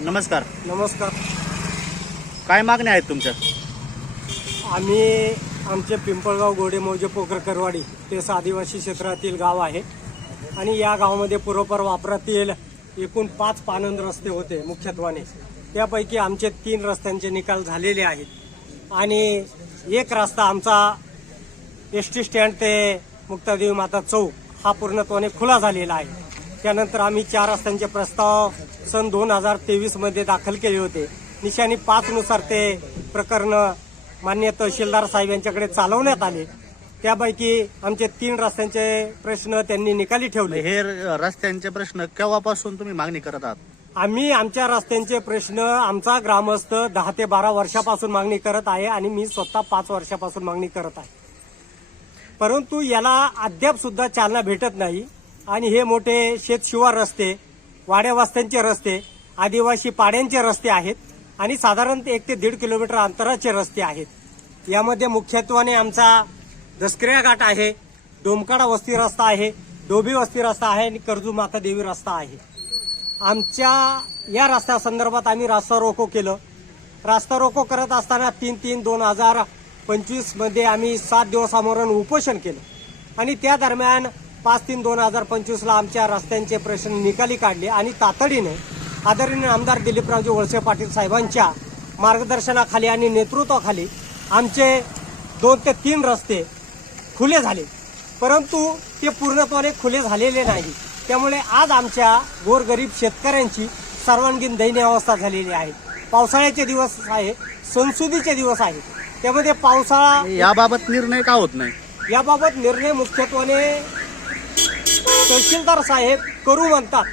नमस्कार. नमस्कार. काय मागण्या आहेत तुमच्या? आम्ही आमचे पिंपळगाव गोडे मौजे पोखर करवाडी ते आदिवासी क्षेत्रातील गाव आहे. आणि या गावामध्ये पूर्वपर वापरातील एकूण पाच पानंद रस्ते होते मुख्यत्वाने. त्यापैकी आमचे तीन रस्त्यांचे निकाल झालेले आहेत. आणि एक रस्ता आमचा एस टी स्टँड ते मुक्तादेवी माता चौक हा पूर्णत्वाने खुला झालेला आहे. त्यानंतर आम्ही चार रस्त्यांचे प्रस्ताव सन दोन हजार तेवीसमध्ये दाखल केले होते. निशाणी पाच नुसार ते प्रकरण मान्य तहसीलदार साहेब यांच्याकडे चालवण्यात आले. त्यापैकी आमचे तीन रस्त्यांचे प्रश्न त्यांनी निकाली ठेवले. हे रस्त्यांचे प्रश्न केव्हापासून तुम्ही मागणी करत आहात? आम्ही आमच्या रस्त्यांचे प्रश्न आमचा ग्रामस्थ दहा ते बारा वर्षापासून मागणी करत आहे आणि मी स्वतः पाच वर्षापासून मागणी करत आहे. परंतु याला अद्याप सुद्धा चालना भेटत नाही आणि हे मोठे शेतशिवार रस्ते वाड्यावास्त्यांचे रस्ते आदिवासी पाड्यांचे रस्ते आहेत आणि साधारण एक ते दीड किलोमीटर अंतराचे रस्ते आहेत. यामध्ये मुख्यत्वाने आमचा दसकऱ्या घाट आहे डोमकाडा वस्ती रस्ता आहे डोबी वस्ती रस्ता आहे आणि कर्जू माता देवी रस्ता आहे. आमच्या या रस्त्यासंदर्भात आम्ही रास्ता रोको केलं. रास्ता रोको करत असताना तीन तीन दोन हजार पंचवीसमध्ये आम्ही सात दिवस आमरण उपोषण केलं. आणि त्या दरम्यान पाच तीन दोन हजार पंचवीसला आमच्या रस्त्यांचे प्रश्न निकाली काढले आणि तातडीने आदरणीय आमदार दिलीपरावजी वळसे पाटील साहेबांच्या मार्गदर्शनाखाली आणि नेतृत्वाखाली आमचे दोन ते तीन रस्ते खुले झाले. परंतु ते पूर्णत्वाने खुले झालेले नाही. त्यामुळे आज आमच्या गोरगरीब शेतकऱ्यांची सर्वांगीण दयनीय अवस्था झालेली आहे. पावसाळ्याचे दिवस आहे संसुदीचे दिवस आहे त्यामध्ये पावसाळा याबाबत निर्णय का होत नाही? याबाबत निर्णय मुख्यत्वाने तहसीलदार साहेब करू म्हणतात.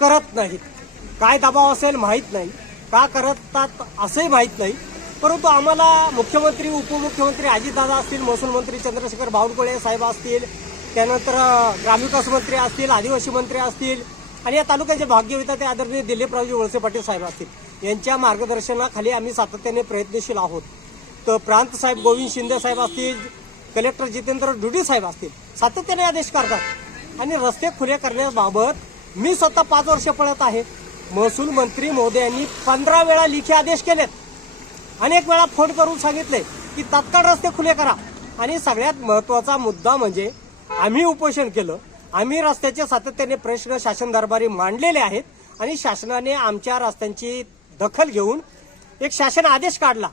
करत नाहीत. काय दबाव असेल माहीत नाही. का करतात असंही माहीत नाही. परंतु आम्हाला मुख्यमंत्री उपमुख्यमंत्री अजितदादा असतील महसूल मंत्री चंद्रशेखर बावनकुळे साहेब असतील त्यानंतर ग्रामविकास मंत्री असतील आदिवासी मंत्री असतील आणि या तालुक्याचे भाग्यविधाते आदरणीय दिलीपरावजी वळसे पाटील साहेब असतील यांच्या मार्गदर्शनाखाली आम्ही सातत्याने प्रयत्नशील आहोत. तर प्रांत साहेब गोविंद शिंदे साहेब असतील कलेक्टर जितेंद्र डुडी साहेब असतील सातत्याने आदेश करतात. आणि रस्ते खुले करण्याबाबत मी स्वतः पाच वर्ष पळत आहे. महसूल मंत्री मोदयांनी पंधरा वेळा लिखी आदेश केलेत. अनेक वेळा फोन करून सांगितले की तात्काळ रस्ते खुले करा. आणि सगळ्यात महत्त्वाचा मुद्दा म्हणजे आम्ही उपोषण केलं. आम्ही रस्त्याचे सातत्याने प्रश्न शासन दरबारी मांडलेले आहेत आणि शासनाने आमच्या रस्त्यांची दखल घेऊन एक शासन आदेश काढला.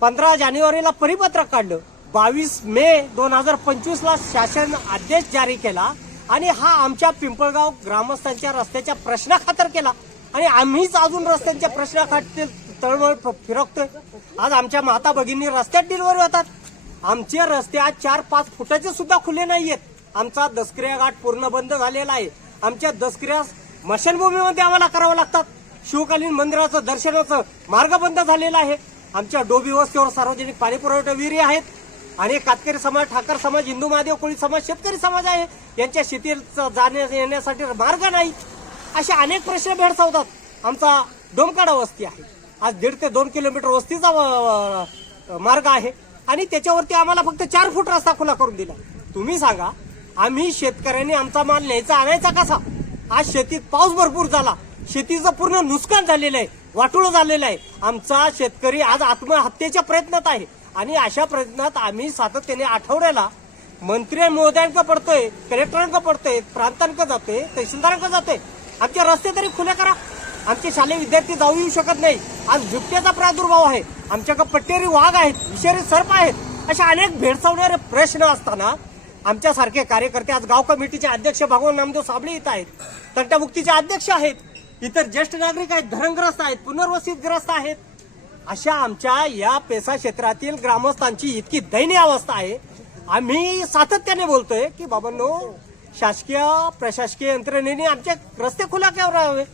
पंधरा जानेवारीला परिपत्रक काढलं. बावीस मे दोन हजार पंचवीसला शासन आदेश जारी केला आणि हा आमच्या पिंपळगाव ग्रामस्थांच्या रस्त्याच्या प्रश्नाखातर केला. आणि आम्हीच अजून रस्त्यांच्या प्रश्नाखातर तळमळ फ- फिरकतोय. आज आमच्या माता भगिनी रस्त्यात डिलिव्हरी होतात. आमचे रस्ते आज चार पाच फुटाचे सुद्धा खुले नाहीयेत. आमचा दसक्रिया घाट पूर्ण बंद झालेला आहे. आमच्या दसक्रिया स्मशानभूमीमध्ये आम्हाला करावं लागतात. शिवकालीन मंदिराचं दर्शनाचं मार्ग बंद झालेला आहे. आमच्या डोबी वस्तीवर सार्वजनिक पाणीपुरवठा विहिरी आहेत. आणि कातकरी समाज ठाकर समाज हिंदू महादेव कोळी समाज शेतकरी समाज आहे. यांच्या शेतीत जाण्या येण्यासाठी मार्ग नाही. असे अनेक प्रश्न भेडसावतात. आमचा डोमकाडा वस्ती आहे. आज दीड ते दोन किलोमीटर वस्तीचा मार्ग आहे. आणि त्याच्यावरती आम्हाला फक्त चार फूट रस्ता खुला करून दिला. तुम्ही सांगा आम्ही शेतकऱ्यांनी आमचा माल न्यायचा आणायचा कसा? आज शेतीत पाऊस भरपूर झाला. शेतीचं पूर्ण नुकसान झालेलं आहे. वाटोळं झालेलं आहे. आमचा शेतकरी आज आत्महत्येच्या प्रयत्नात आहे. आणि अशा प्रयत्नात आम्ही सातत्याने आठवड्याला मंत्री महोदयांकडे पडतोय कलेक्टरांकडे पडतोय प्रांतांक जातोय तहसीलदारांकडे जातोय. आमचे रस्ते तरी खुले करा. आमचे शालेय विद्यार्थी जाऊ येऊ शकत नाही. आज झुपट्याचा प्रादुर्भाव आहे. आमच्याकडे पट्टेरी वाघ आहेत विषारी सर्प आहेत. असे अनेक भेडसावणारे प्रश्न असताना आमच्यासारखे कार्यकर्ते आज गाव कमिटीचे अध्यक्ष भगवान नामदेव साबळे इथं आहेत. तंटामुक्तीचे अध्यक्ष आहेत. इतर ज्येष्ठ नागरिक आहेत धरणग्रस्त आहेत पुनर्वसितग्रस्त आहेत. अशा आमच्या या पेसा क्षेत्रातील ग्रामस्थांची इतकी दयनीय अवस्था आहे. आम्ही सातत्याने बोलतोय की बाबांनो शासकीय प्रशासकीय यंत्रणेने आमचे रस्ते खुला करावे.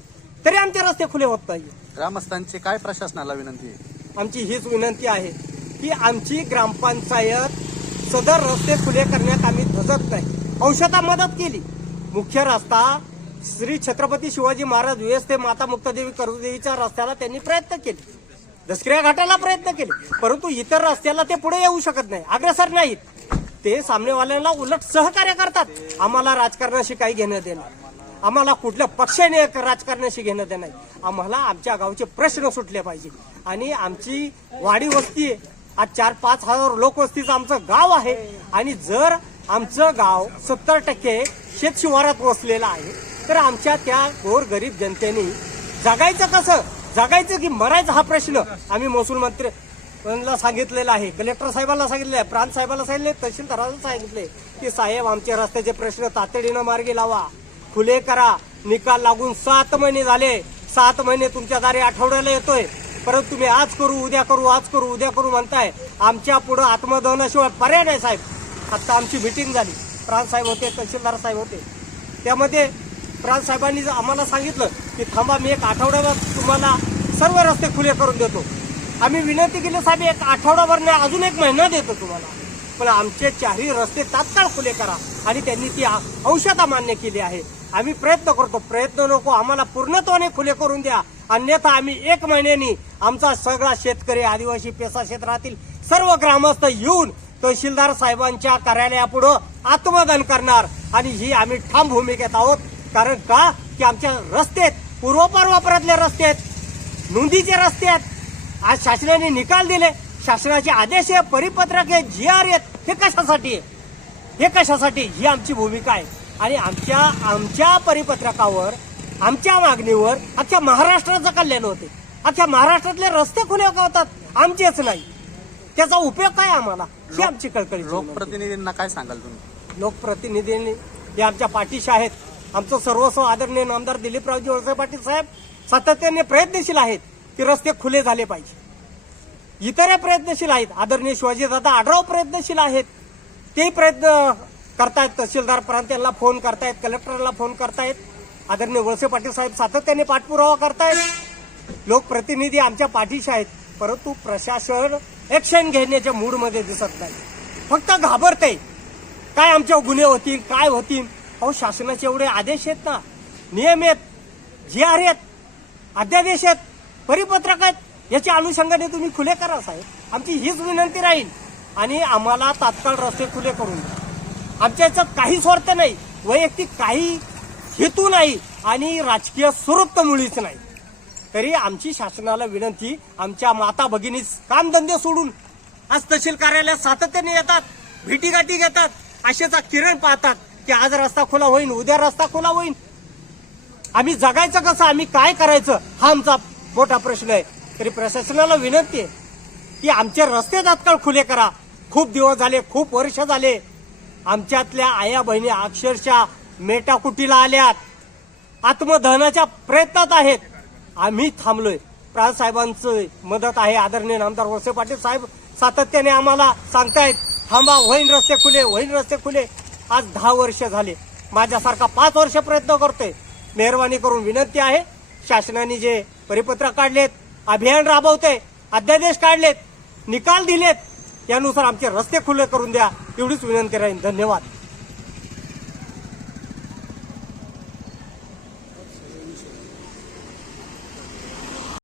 तरी आमचे रस्ते खुले होत नाही ग्रामस्थांची काय प्रशासनाला विनंती आहे? आमची हीच विनंती आहे की आमची ग्रामपंचायत सदर रस्ते खुले करण्यात आम्ही धजत नाही. औषधा मदत केली. मुख्य रस्ता श्री छत्रपती शिवाजी महाराज व्यवस्थे माता मुक्तादेवी कर्जदेवीच्या रस्त्याला त्यांनी प्रयत्न केले. दसऱ्या घाटाला प्रयत्न केले. परंतु इतर रस्त्याला ते पुढे येऊ शकत नाही. अग्रसर नाहीत. ते सामनेवाल्याला उलट सहकार्य करतात. आम्हाला राजकारणाशी काही घेणं देणं. आम्हाला कुठल्या पक्षाने राजकारणाशी घेणं देणं नाही. आम्हाला आमच्या गावचे प्रश्न सुटले पाहिजे. आणि आमची वाडी वस्ती आहे. आज चार पाच हजार लोकवस्तीचं आमचं गाव आहे. आणि जर आमचं गाव सत्तर टक्के शेतशिवारात वसलेलं आहे तर आमच्या त्या गोरगरीब जनतेने जगायचं कसं? जगायचं की मरायचं हा प्रश्न आम्ही महसूल मंत्री सांगितलेला सांगितलेलं आहे. कलेक्टर साहेबांना सांगितलं आहे प्रांत साहेबांना सांगितले तहसीलदाराला सांगितले की साहेब आमचे रस्त्याचे प्रश्न तातडीनं मार्गी लावा. खुले करा. निकाल लागून सात महिने झाले. सात महिने तुमच्या दारी आठवड्याला येतोय. परंतु तुम्ही आज करू उद्या करू आज करू उद्या करू म्हणताय. आमच्या पुढं आत्मदहनाशिवाय पर्याय नाही साहेब. आता आमची मिटिंग झाली. प्रांत साहेब होते तहसीलदार साहेब होते. त्यामध्ये प्रांत साहेबांनी जर आम्हाला सांगितलं की थांबा मी एक आठवड्याला तुम्हाला सर्व रस्ते खुले करून देतो. आम्ही विनंती केली साहेब एक आठवडाभर नाही अजून एक महिना देतो तुम्हाला. पण आमचे चारही रस्ते तात्काळ खुले करा आणि त्यांनी ती औषधा मान्य केली आहे. आम्ही प्रयत्न करतो प्रयत्न नको आम्हाला पूर्णत्वाने खुले करून द्या. अन्यथा आम्ही एक महिन्यानी आमचा सगळा शेतकरी आदिवासी पेसा क्षेत्रातील सर्व ग्रामस्थ येऊन तहसीलदार साहेबांच्या कार्यालयापुढं आत्मदान करणार. आणि ही आम्ही ठाम भूमिकेत आहोत. कारण का? की आमच्या रस्ते पूर्वपार वापरातले रस्ते आहेत. नोंदीचे रस्ते आहेत. आज शासनाने निकाल दिले. शासनाचे आदेश आहे परिपत्रक आहे जी आर आहेत. हे कशासाठी आहे? हे कशासाठी? ही आमची भूमिका आहे. आणि आमच्या आमच्या परिपत्रकावर आमच्या मागणीवर अख्ख्या महाराष्ट्राचं कल्याण होते. अख्ख्या महाराष्ट्रातले रस्ते खुले होतात. आमचेच नाही. त्याचा उपयोग काय आम्हाला? ही आमची कळकळी लोकप्रतिनिधींना काय सांगाल तुम्ही? लोकप्रतिनिधींनी हे आमच्या पाठीशी आहेत. आमचं सर्वस्व आदरणीय नामदार दिलीपरावजी वळसे पाटील साहेब सातत्याने प्रयत्नशील आहेत की रस्ते खुले झाले पाहिजे. इतर प्रयत्नशील आहेत. आदरणीय शिवाजी दादा आढराव प्रयत्नशील आहेत. तेही प्रयत्न करतायत तहसीलदार पर्यंत यांना फोन करतायत कलेक्टरला फोन करतायत. आदरणीय वळसे पाटील साहेब सातत्याने पाठपुरावा करतायत. लोकप्रतिनिधी आमच्या पाठीशी आहेत परंतु प्रशासन ॲक्शन घेण्याच्या मूडमध्ये दिसत नाही. फक्त घाबरते काय आमच्या गुन्हे होतील काय होतील? अहो शासनाचे एवढे आदेश आहेत ना. नियम आहेत. जी आर आहेत. अध्यादेश आहेत परिपत्रक आहेत. याच्या अनुषंगाने तुम्ही खुले करा साहेब. आमची हीच विनंती राहील. आणि आम्हाला तात्काळ रस्ते खुले करून द्या. आमच्या याच्यात काही स्वार्थ नाही. वैयक्तिक काही हेतू नाही. आणि राजकीय स्वरूप मुळीच नाही. तरी आमची शासनाला विनंती आमच्या माता भगिनी कामधंदे सोडून आज तहसील कार्यालयात सातत्याने येतात भेटीगाठी घेतात. आशेचा किरण पाहतात की आज रस्ता खुला होईल उद्या रस्ता खुला होईल आम्ही जगायचं कसं आम्ही काय करायचं हा आमचा मोठा प्रश्न आहे. तरी प्रशासनाला विनंती आहे की आमचे रस्ते तात्काळ खुले करा. खूप दिवस झाले खूप वर्ष झाले. आमच्यातल्या आया बहिणी अक्षरशः मेटाकुटीला आल्यात. आत्मदहनाच्या प्रयत्नात आहेत. आम्ही थांबलोय. प्राण साहेबांचं मदत आहे. आदरणीय आमदार वळसे पाटील साहेब सातत्याने आम्हाला सांगतायत थांबा वहीन रस्ते खुले वहीन रस्ते खुले. आज दहा वर्ष झाले. माझ्यासारखा पाच वर्ष प्रयत्न करतोय. मेहरबानी करून विनंती आहे. शासनाने जे परिपत्रक काढलेत अभियान राबवते अध्यादेश काढलेत निकाल दिलेत यानुसार आमचे रस्ते खुले करून द्या एवढीच विनंती राहील धन्यवाद.